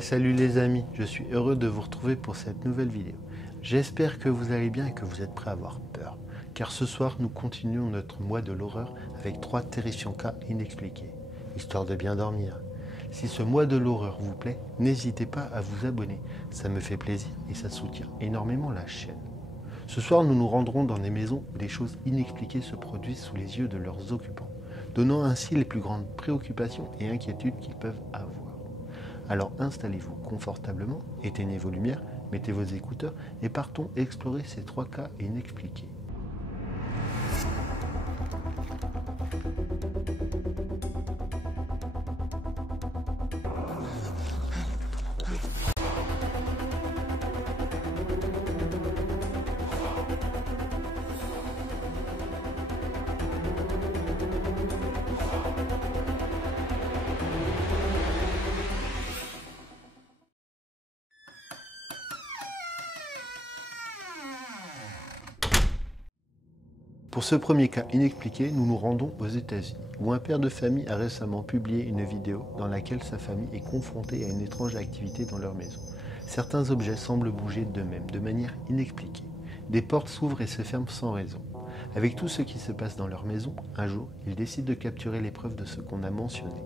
Salut les amis, je suis heureux de vous retrouver pour cette nouvelle vidéo. J'espère que vous allez bien et que vous êtes prêts à avoir peur. Car ce soir, nous continuons notre mois de l'horreur avec 3 terrifiants cas inexpliqués, histoire de bien dormir. Si ce mois de l'horreur vous plaît, n'hésitez pas à vous abonner. Ça me fait plaisir et ça soutient énormément la chaîne. Ce soir, nous nous rendrons dans des maisons où des choses inexpliquées se produisent sous les yeux de leurs occupants, donnant ainsi les plus grandes préoccupations et inquiétudes qu'ils peuvent avoir. Alors installez-vous confortablement, éteignez vos lumières, mettez vos écouteurs et partons explorer ces 3 cas inexpliqués. Pour ce premier cas inexpliqué, nous nous rendons aux États-Unis, où un père de famille a récemment publié une vidéo dans laquelle sa famille est confrontée à une étrange activité dans leur maison. Certains objets semblent bouger d'eux-mêmes, de manière inexpliquée. Des portes s'ouvrent et se ferment sans raison. Avec tout ce qui se passe dans leur maison, un jour, il décide de capturer les preuves de ce qu'on a mentionné,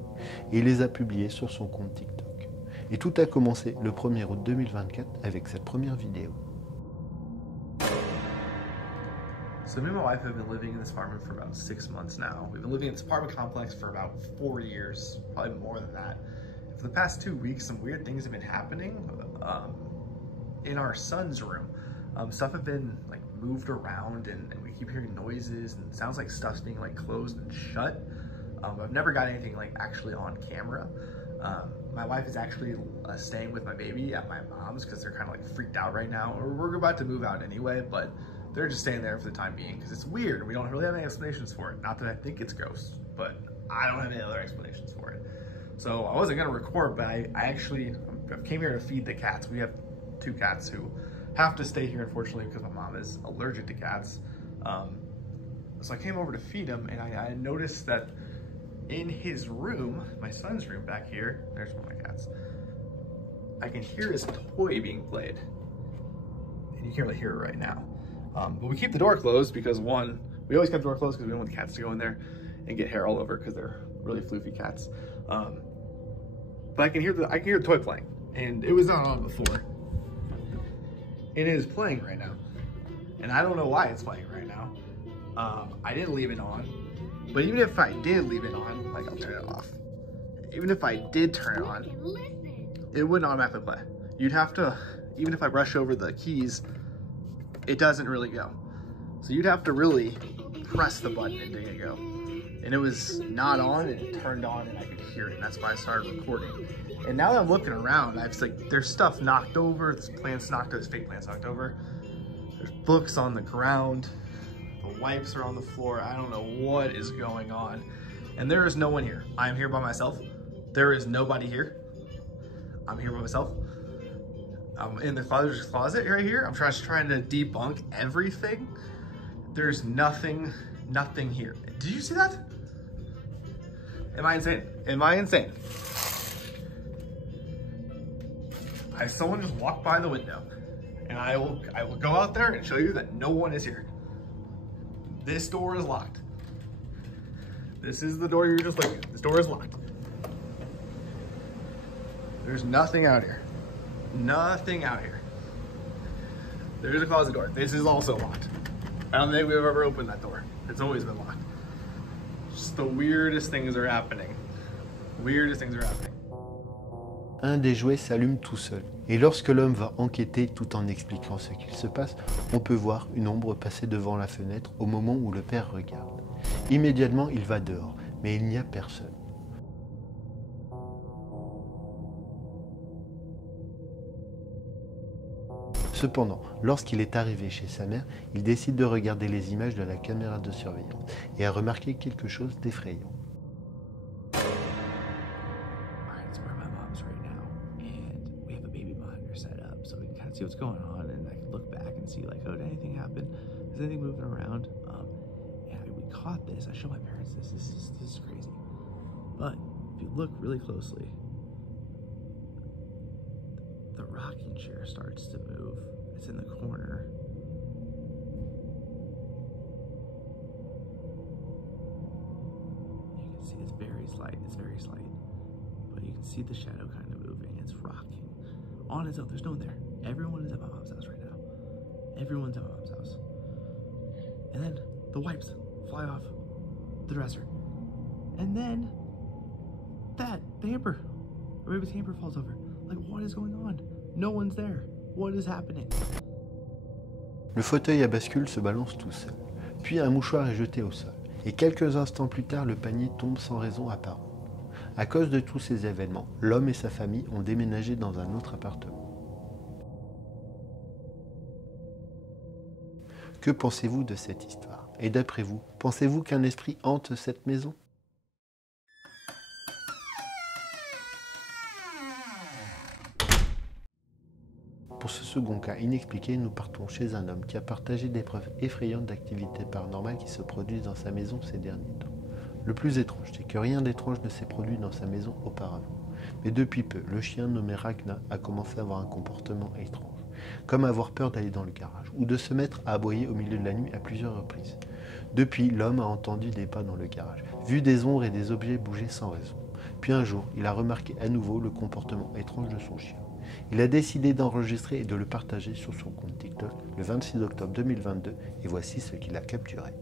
et il les a publiées sur son compte TikTok. Et tout a commencé le 1er août 2024 avec cette première vidéo. So me and my wife have been living in this apartment for about 6 months now. We've been living in this apartment complex for about 4 years, probably more than that. For the past 2 weeks, some weird things have been happening in our son's room. Stuff have been like moved around and we keep hearing noises and it sounds like stuff's being like closed and shut. I've never got anything like actually on camera. My wife is actually staying with my baby at my mom's because they're kind of like freaked out right now. We're about to move out anyway, but they're just staying there for the time being because it's weird and we don't really have any explanations for it. Not that I think it's ghosts, but I don't have any other explanations for it. So I wasn't gonna record, but I came here to feed the cats. We have 2 cats who have to stay here, unfortunately, because my mom is allergic to cats. So I came over to feed them and I noticed that in his room, my son's room back here, there's one of my cats, I can hear his toy being played. And you can't really hear it right now. But we keep the door closed because one, we always kept the door closed because we don't want the cats to go in there and get hair all over because they're really floofy cats. But I can hear the toy playing, and it was not on before. It is playing right now, and I don't know why it's playing right now. I didn't leave it on, but even if I did leave it on, like I'll turn it off. Even if I did turn it on, it wouldn't automatically play. You'd have to, even if I brush over the keys, it doesn't really go. So you'd have to really press the button and make it go. And it was not on and it turned on and I could hear it. And that's why I started recording. And now that I'm looking around, there's stuff knocked over. This plant's knocked over, this fake plant's knocked over. There's books on the ground. The wipes are on the floor. I don't know what is going on. And there is no one here. I am here by myself. There is nobody here. I'm here by myself. In the closet right here. I'm just trying to debunk everything. There's nothing here. Did you see that? Am I insane? Am I insane? Someone just walked by the window, and I will go out there and show you that no one is here. This door is locked. This is the door you were just looking at. This door is locked. There's nothing out here. Nothing out here. There's a closet door. This is also locked. I don't think we've ever opened that door. It's always been locked. Just the weirdest things are happening. Weirdest things are happening. Un des jouets s'allume tout seul. Et lorsque l'homme va enquêter tout en expliquant ce qu'il se passe, on peut voir une ombre passer devant la fenêtre au moment où le père regarde. Immédiatement, il va dehors, mais il n'y a personne. Cependant, lorsqu'il est arrivé chez sa mère, il décide de regarder les images de la caméra de surveillance et a remarqué quelque chose d'effrayant. See what's going on, and I can look back and see like, oh, did anything happen? Is anything moving around? Yeah, we caught this. I showed my parents this. This is crazy. But if you look really closely, rocking chair starts to move. It's in the corner. You can see it's very slight, but you can see the shadow kind of moving. It's rocking on its own. There's no one there. Everyone is at my mom's house right now. Everyone's at my mom's house. And then the wipes fly off the dresser. And then the hamper, or maybe the hamper falls over. Like, what is going on? No one's there. What is happening? Le fauteuil à bascule se balance tout seul. Puis un mouchoir est jeté au sol. Et quelques instants plus tard, le panier tombe sans raison apparente. À cause de tous ces événements, l'homme et sa famille ont déménagé dans un autre appartement. Que pensez-vous de cette histoire? Et d'après vous, pensez-vous qu'un esprit hante cette maison? Pour ce second cas inexpliqué, nous partons chez un homme qui a partagé des preuves effrayantes d'activités paranormales qui se produisent dans sa maison ces derniers temps. Le plus étrange, c'est que rien d'étrange ne s'est produit dans sa maison auparavant. Mais depuis peu, le chien nommé Ragna a commencé à avoir un comportement étrange, comme avoir peur d'aller dans le garage, ou de se mettre à aboyer au milieu de la nuit à plusieurs reprises. Depuis, l'homme a entendu des pas dans le garage, vu des ombres et des objets bouger sans raison. Puis un jour, il a remarqué à nouveau le comportement étrange de son chien. Il a décidé d'enregistrer et de le partager sur son compte TikTok le 26 octobre 2022 et voici ce qu'il a capturé.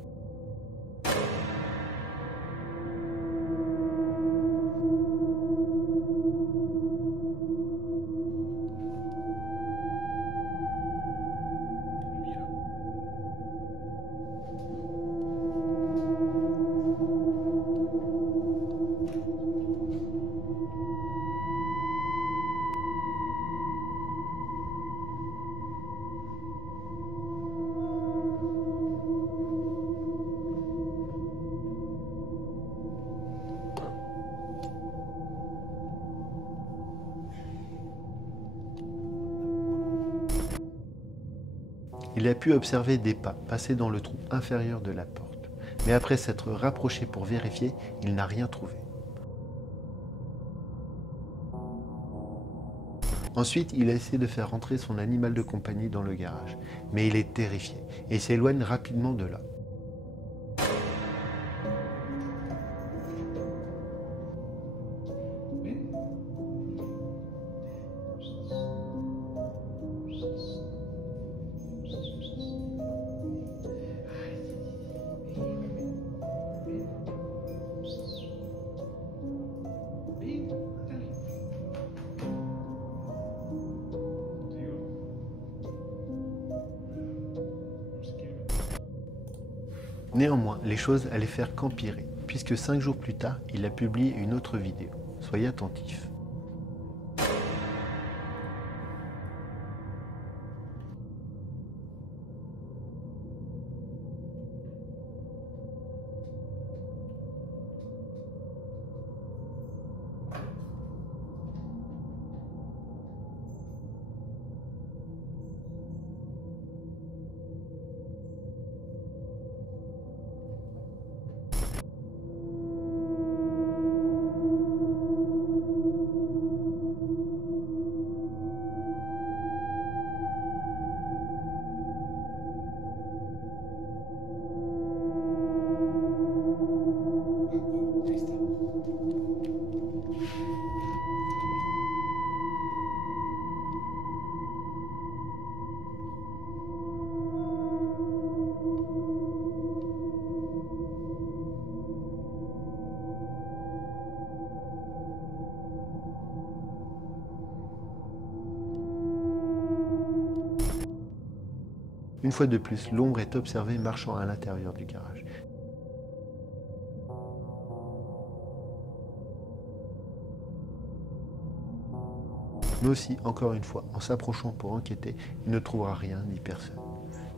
Il a pu observer des pas passer dans le trou inférieur de la porte, mais après s'être rapproché pour vérifier, il n'a rien trouvé. Ensuite, il a essayé de faire rentrer son animal de compagnie dans le garage, mais il est terrifié et s'éloigne rapidement de là. Néanmoins, les choses allaient faire qu'empirer, puisque 5 jours plus tard, il a publié une autre vidéo. Soyez attentifs. Une fois de plus, l'ombre est observée marchant à l'intérieur du garage. Mais aussi, encore une fois, en s'approchant pour enquêter, il ne trouvera rien ni personne.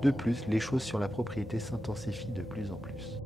De plus, les choses sur la propriété s'intensifient de plus en plus.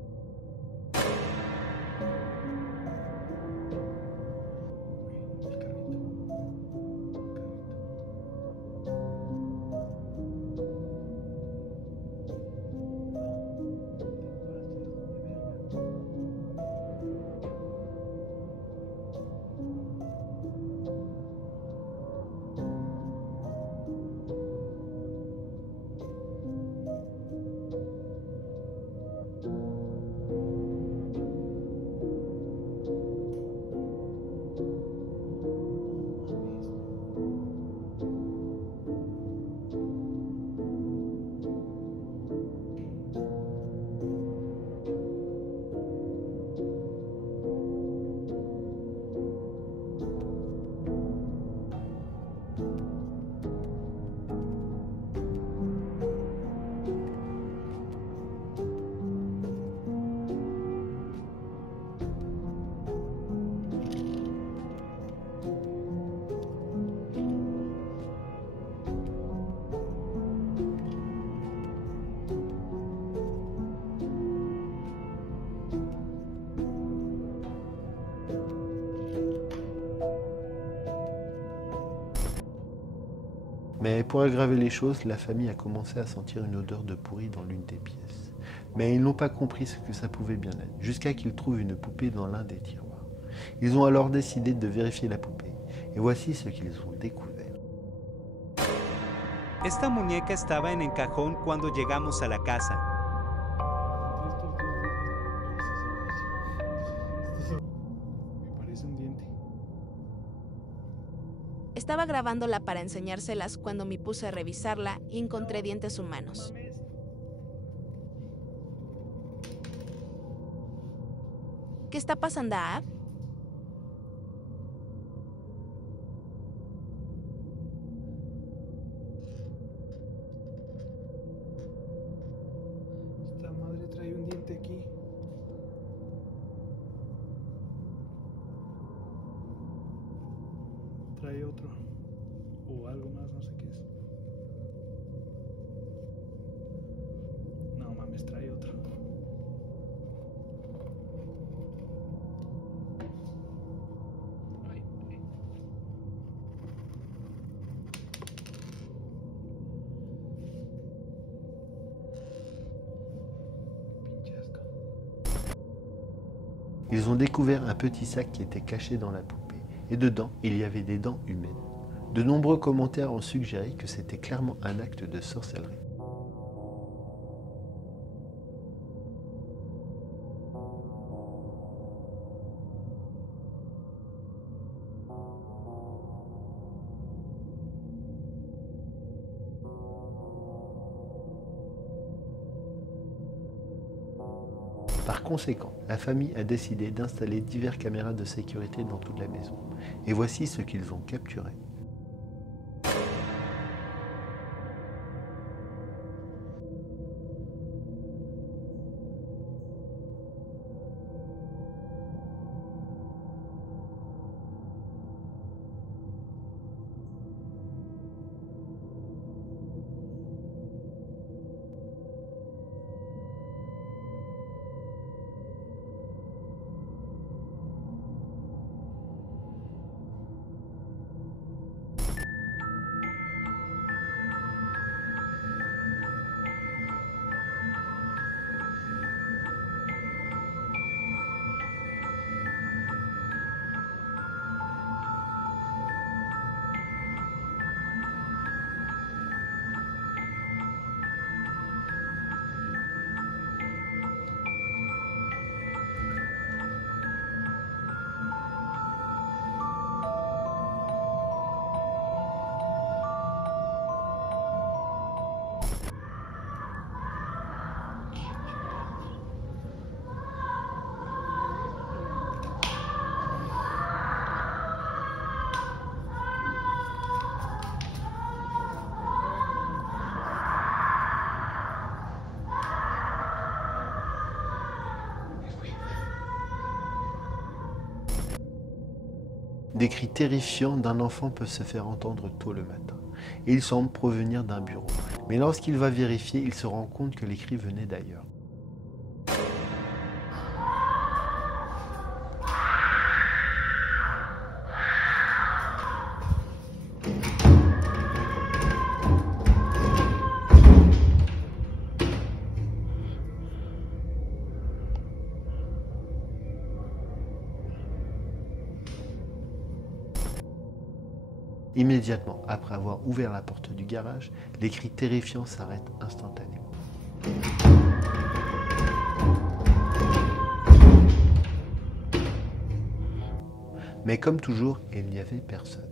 Mais pour aggraver les choses, la famille a commencé à sentir une odeur de pourri dans l'une des pièces. Mais ils n'ont pas compris ce que ça pouvait bien être, jusqu'à qu'ils trouvent une poupée dans l'un des tiroirs. Ils ont alors décidé de vérifier la poupée. Et voici ce qu'ils ont découvert. Esta muñeca estaba en el cajón cuando llegamos a la casa. Me parece un diente. Estaba grabándola para enseñárselas cuando me puse a revisarla y encontré dientes humanos. ¿Qué está pasando, Ab? Esta madre trae un diente aquí. Trae otro. O algo más, no sé qué es. No mames, trae otro. Ay, ay. Pinche asco. Ils ont découvert un petit sac qui était caché dans la poupée. Et dedans, il y avait des dents humaines. De nombreux commentaires ont suggéré que c'était clairement un acte de sorcellerie. Par conséquent, la famille a décidé d'installer diverses caméras de sécurité dans toute la maison. Et voici ce qu'ils ont capturé. Des cris terrifiants d'un enfant peuvent se faire entendre tôt le matin. Et ils semblent provenir d'un bureau. Mais lorsqu'il va vérifier, il se rend compte que les cris venaient d'ailleurs. Immédiatement après avoir ouvert la porte du garage, les cris terrifiants s'arrêtent instantanément. Mais comme toujours, il n'y avait personne.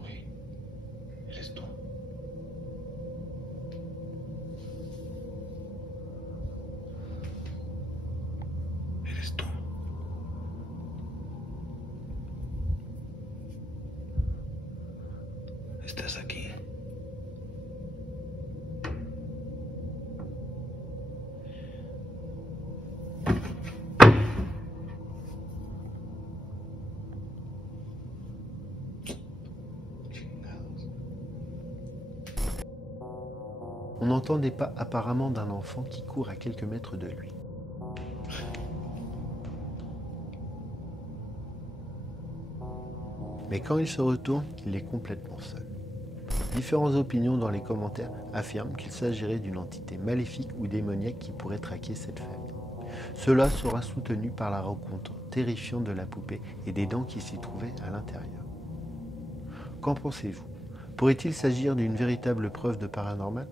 Güey, eres tú. Eres tú. Estás aquí. on entend des pas apparemment d'un enfant qui court à quelques mètres de lui. Mais quand il se retourne, il est complètement seul. Différentes opinions dans les commentaires affirment qu'il s'agirait d'une entité maléfique ou démoniaque qui pourrait traquer cette famille. Cela sera soutenu par la rencontre terrifiante de la poupée et des dents qui s'y trouvaient à l'intérieur. Qu'en pensez-vous? Pourrait-il s'agir d'une véritable preuve de paranormal?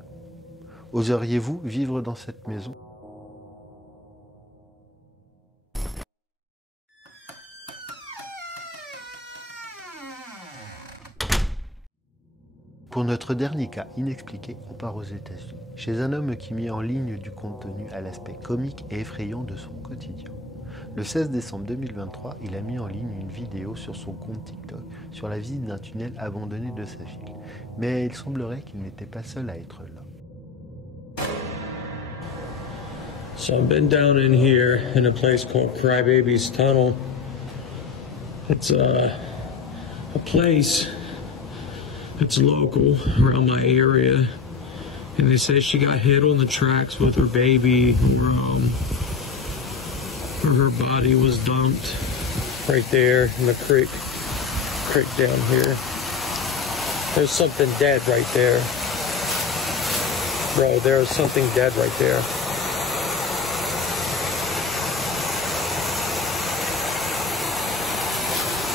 Oseriez-vous vivre dans cette maison? Pour notre dernier cas inexpliqué, on part aux États-Unis, chez un homme qui met en ligne du contenu à l'aspect comique et effrayant de son quotidien. Le 16 décembre 2023, il a mis en ligne une vidéo sur son compte TikTok sur la visite d'un tunnel abandonné de sa ville. Mais il semblerait qu'il n'était pas seul à être là. So I've been down in here in a place called Crybaby's Tunnel. It's a place that's local around my area, and they say she got hit on the tracks with her baby, or her body was dumped right there in the creek down here. There's something dead right there. Bro, there's something dead right there.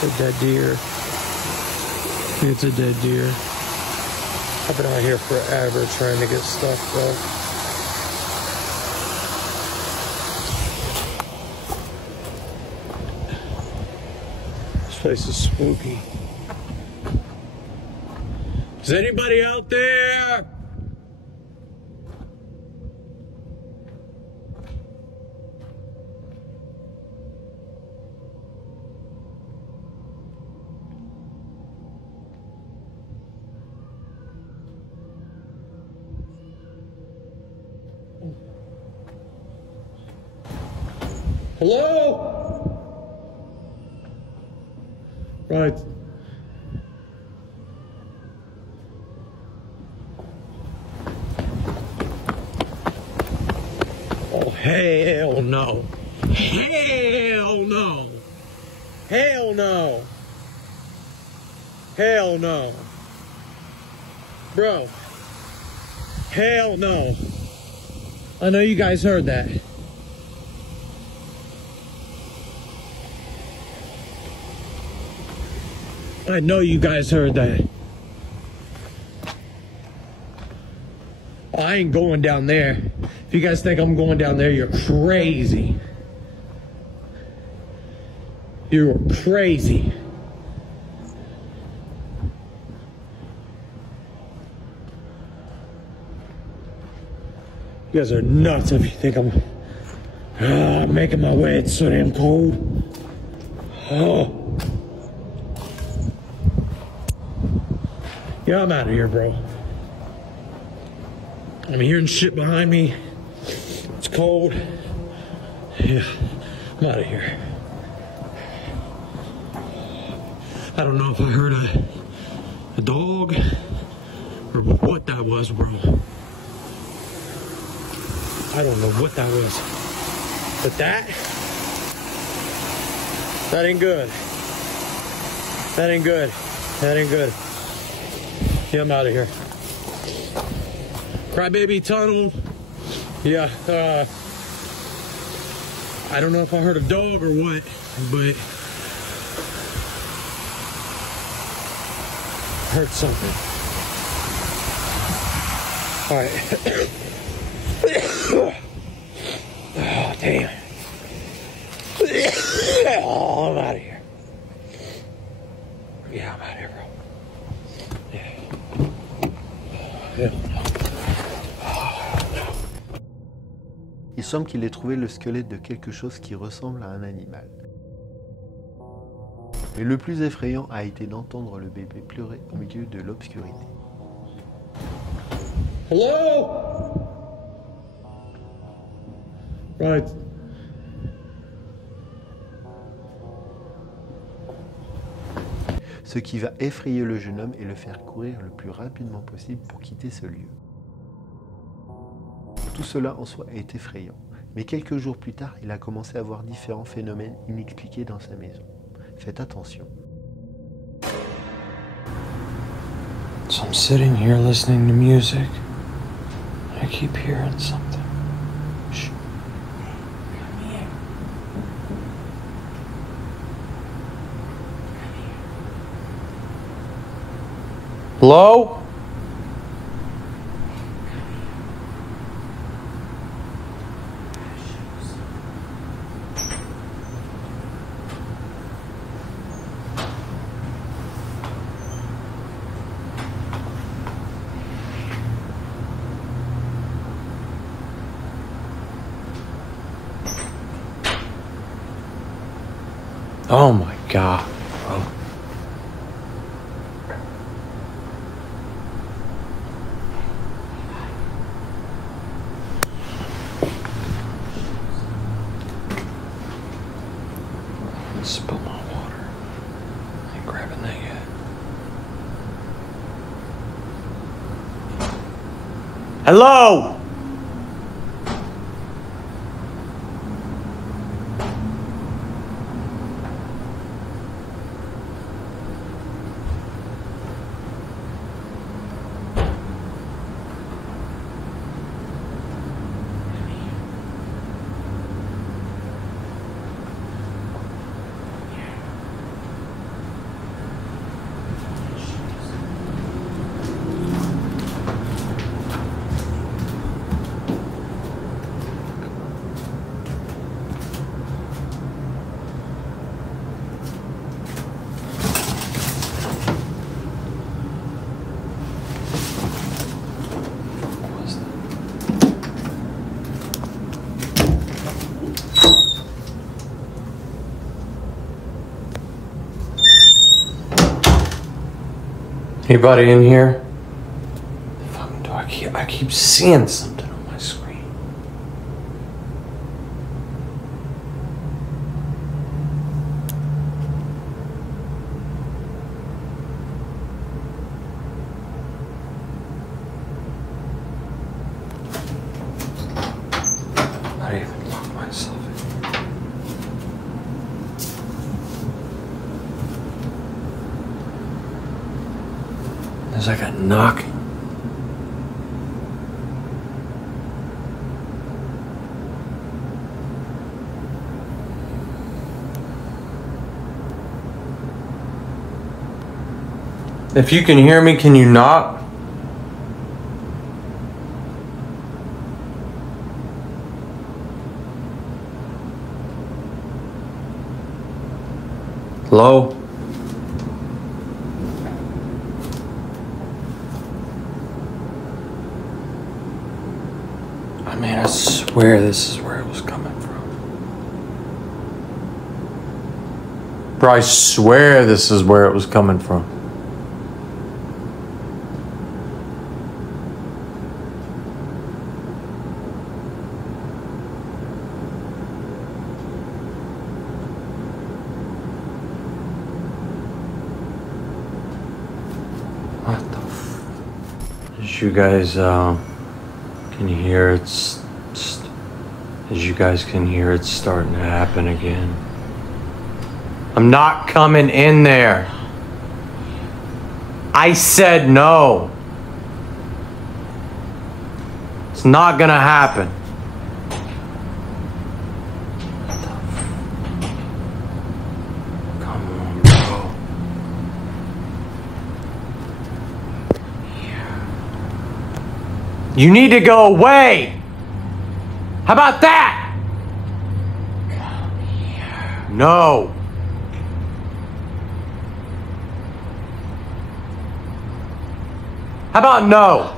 A dead deer. It's a dead deer. I've been out here forever trying to get stuff, bro. This place is spooky. Is anybody out there? Hello? Right. Oh, hell no. Hell no. Hell no. Hell no. Bro. Hell no. I know you guys heard that. I know you guys heard that. I ain't going down there. If you guys think I'm going down there, you're crazy. You're crazy. You guys are nuts if you think I'm making my way. It's so damn cold. Oh. Yeah, I'm out of here, bro. I'm hearing shit behind me. It's cold. Yeah, I'm out of here. I don't know if I heard a dog or what that was, bro. I don't know what that was. But that ain't good. That ain't good. That ain't good. Yeah, I'm out of here. Crybaby Tunnel. Yeah, I don't know if I heard a dog or what, but I heard something. All right. Oh, damn. Oh, I'm out of here. Yeah, I'm out of here, bro. Il semble qu'il ait trouvé le squelette de quelque chose qui ressemble à un animal. Mais le plus effrayant a été d'entendre le bébé pleurer au milieu de l'obscurité. Hello? Right. Ce qui va effrayer le jeune homme et le faire courir le plus rapidement possible pour quitter ce lieu. Tout cela en soi est effrayant. Mais quelques jours plus tard, il a commencé à voir différents phénomènes inexpliqués dans sa maison. Faites attention. So I'm sitting here listening to music. I keep hearing something. Shh. Hello? Oh my God, bro. I spilled my water. I ain't grabbing that yet. Hello? Anybody in here? Fucking do I keep seeing something on my screen. I even lock myself in. There's like a knocking. If you can hear me, can you knock? Hello? I mean, I swear this is where it was coming from. Bro, I swear this is where it was coming from. What the f... As you guys, can you hear it's... As you guys can hear, it's starting to happen again. I'm not coming in there. I said no. It's not gonna happen. Come on, bro. You need to go away. How about that? No. How about no?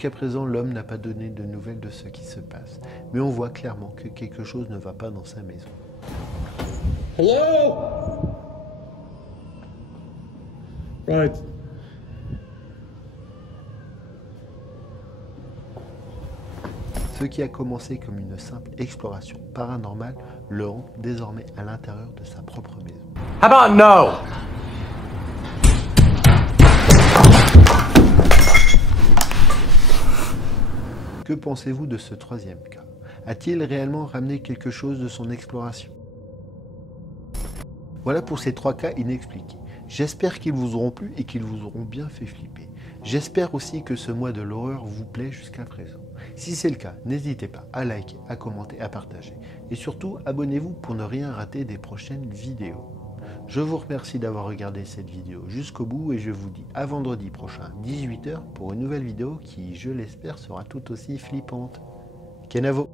Jusqu'à présent, l'homme n'a pas donné de nouvelles de ce qui se passe, mais on voit clairement que quelque chose ne va pas dans sa maison. Hello? Right. Ce qui a commencé comme une simple exploration paranormale le hante désormais à l'intérieur de sa propre maison. How about no? Que pensez-vous de ce troisième cas? A-t-il réellement ramené quelque chose de son exploration? Voilà pour ces 3 cas inexpliqués. J'espère qu'ils vous auront plu et qu'ils vous auront bien fait flipper. J'espère aussi que ce mois de l'horreur vous plaît jusqu'à présent. Si c'est le cas, n'hésitez pas à liker, à commenter, à partager. Et surtout, abonnez-vous pour ne rien rater des prochaines vidéos. Je vous remercie d'avoir regardé cette vidéo jusqu'au bout et je vous dis à vendredi prochain, 18 h, pour une nouvelle vidéo qui, je l'espère, sera tout aussi flippante. Kenavo!